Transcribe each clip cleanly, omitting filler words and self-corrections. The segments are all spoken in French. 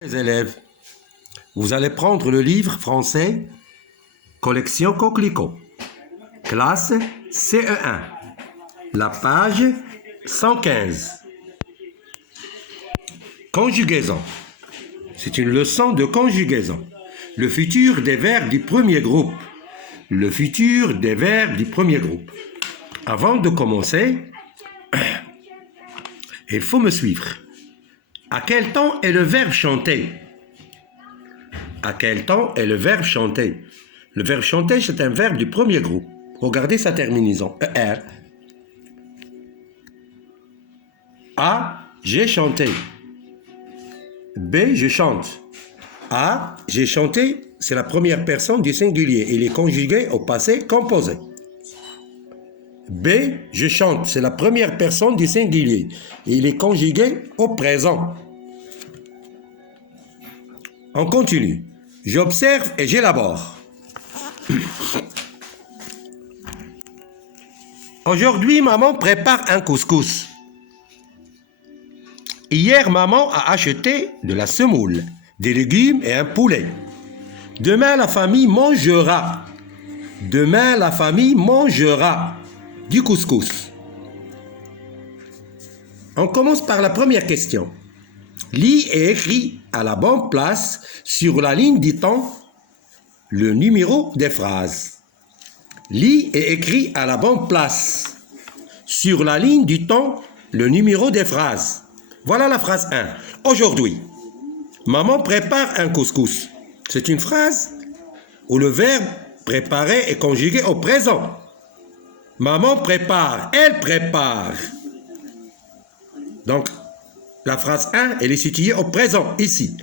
Les élèves, vous allez prendre le livre français Collection Coquelicot, classe CE1, la page 115. Conjugaison. C'est une leçon de conjugaison. Le futur des verbes du premier groupe. Le futur des verbes du premier groupe. Avant de commencer, il faut me suivre. À quel temps est le verbe chanter? À quel temps est le verbe chanter? Le verbe chanter, c'est un verbe du premier groupe. Regardez sa terminaison. ER. A, j'ai chanté. B, je chante. A, j'ai chanté, c'est la première personne du singulier. Il est conjugué au passé composé. B, je chante, c'est la première personne du singulier. Il est conjugué au présent. On continue. J'observe et j'élabore. Aujourd'hui, maman prépare un couscous. Hier, maman a acheté de la semoule, des légumes et un poulet. Demain, la famille mangera. Demain, la famille mangera du couscous. On commence par la première question. Lis et écris à la bonne place sur la ligne du temps le numéro des phrases. Lis et écris à la bonne place sur la ligne du temps le numéro des phrases. Voilà la phrase 1. Aujourd'hui, maman prépare un couscous. C'est une phrase où le verbe préparer est conjugué au présent. Maman prépare, elle prépare. Donc, la phrase 1, elle est située au présent, ici.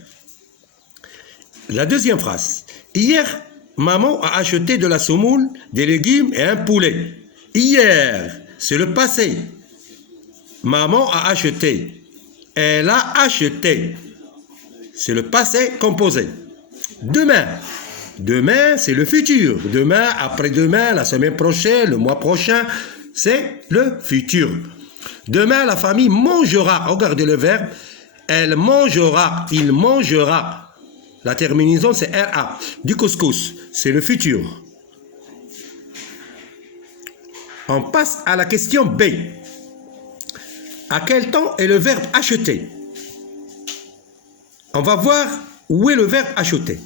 La deuxième phrase. Hier, maman a acheté de la semoule, des légumes et un poulet. Hier, c'est le passé. Maman a acheté. Elle a acheté. C'est le passé composé. Demain. Demain, c'est le futur. Demain, après-demain, la semaine prochaine, le mois prochain, c'est le futur. Demain, la famille mangera. Regardez le verbe. Elle mangera. Il mangera. La terminaison, c'est RA. Du couscous. C'est le futur. On passe à la question B. À quel temps est le verbe acheter? On va voir où est le verbe acheter.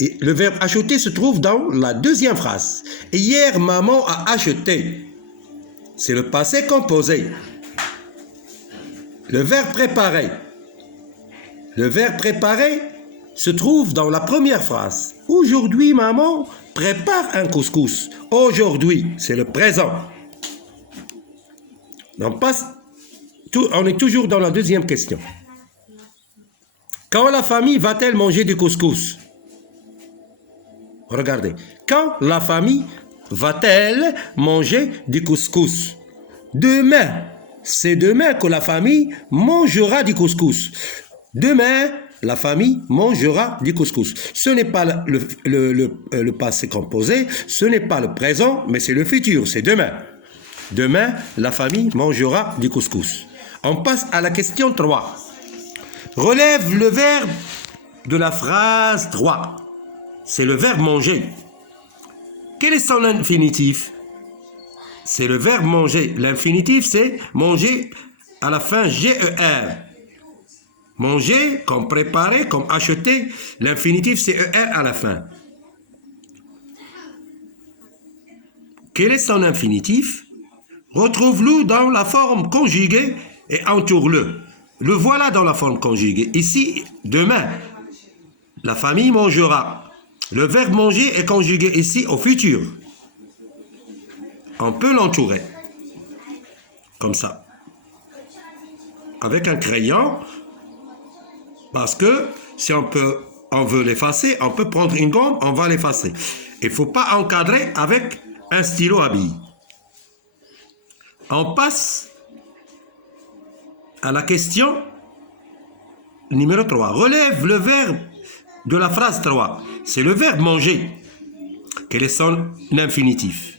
Et le verbe acheter se trouve dans la deuxième phrase. Hier, maman a acheté. C'est le passé composé. Le verbe préparer. Le verbe préparer se trouve dans la première phrase. Aujourd'hui, maman prépare un couscous. Aujourd'hui, c'est le présent. On est toujours dans la deuxième question. Quand la famille va-t-elle manger du couscous? Regardez. Quand la famille va-t-elle manger du couscous? Demain. C'est demain que la famille mangera du couscous. Demain, la famille mangera du couscous. Ce n'est pas le passé composé, ce n'est pas le présent, mais c'est le futur, c'est demain. Demain, la famille mangera du couscous. On passe à la question 3. Relève le verbe de la phrase 3. C'est le verbe manger. Quel est son infinitif? C'est le verbe manger. L'infinitif, c'est manger à la fin GER. Manger, comme préparer, comme acheter. L'infinitif, c'est ER à la fin. Quel est son infinitif? Retrouve-le dans la forme conjuguée et entoure-le. Le voilà dans la forme conjuguée. Ici, demain, la famille mangera. Le verbe manger est conjugué ici au futur. On peut l'entourer. Comme ça. Avec un crayon. Parce que si on veut l'effacer, on peut prendre une gomme, on va l'effacer. Il ne faut pas encadrer avec un stylo à billes. On passe à la question numéro 3. Relève le verbe de la phrase 3. C'est le verbe manger. Quel est son infinitif?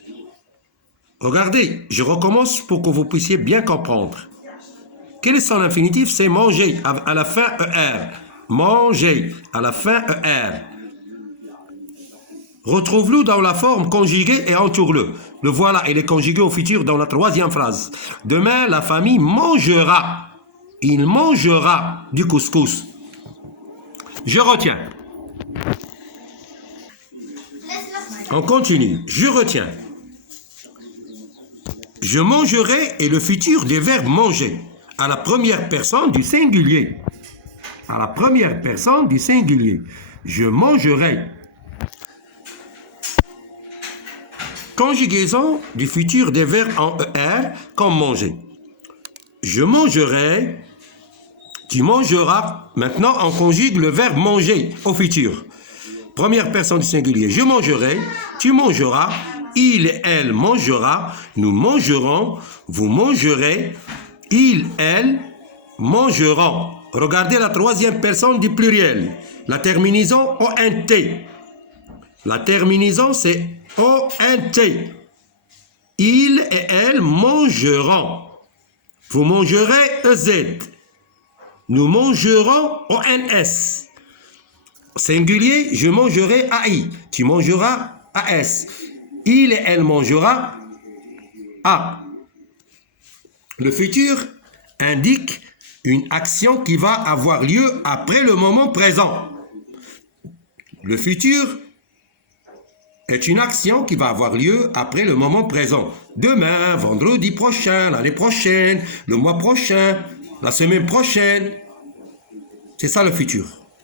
Regardez, je recommence pour que vous puissiez bien comprendre. Quel est son infinitif? C'est manger, à la fin ER. Manger, à la fin ER. Retrouve-le dans la forme conjuguée et entoure-le. Le voilà, il est conjugué au futur dans la troisième phrase. Demain, la famille mangera. Il mangera du couscous. Je retiens. On continue. Je retiens. Je mangerai est le futur des verbes manger. À la première personne du singulier. À la première personne du singulier. Je mangerai. Conjugaison du futur des verbes en ER comme manger. Je mangerai, tu mangeras. Maintenant, on conjugue le verbe manger au futur. Première personne du singulier. Je mangerai, tu mangeras, il et elle mangera, nous mangerons, vous mangerez, il, elle mangeront. Regardez la troisième personne du pluriel. La terminaison ONT. La terminaison, c'est ONT. Il et elle mangeront. Vous mangerez EZ. Nous mangerons ONS. Singulier, je mangerai AI. Tu mangeras AS. Il et elle mangera A. Le futur indique une action qui va avoir lieu après le moment présent. Le futur est une action qui va avoir lieu après le moment présent. Demain, vendredi prochain, l'année prochaine, le mois prochain, la semaine prochaine. C'est ça le futur.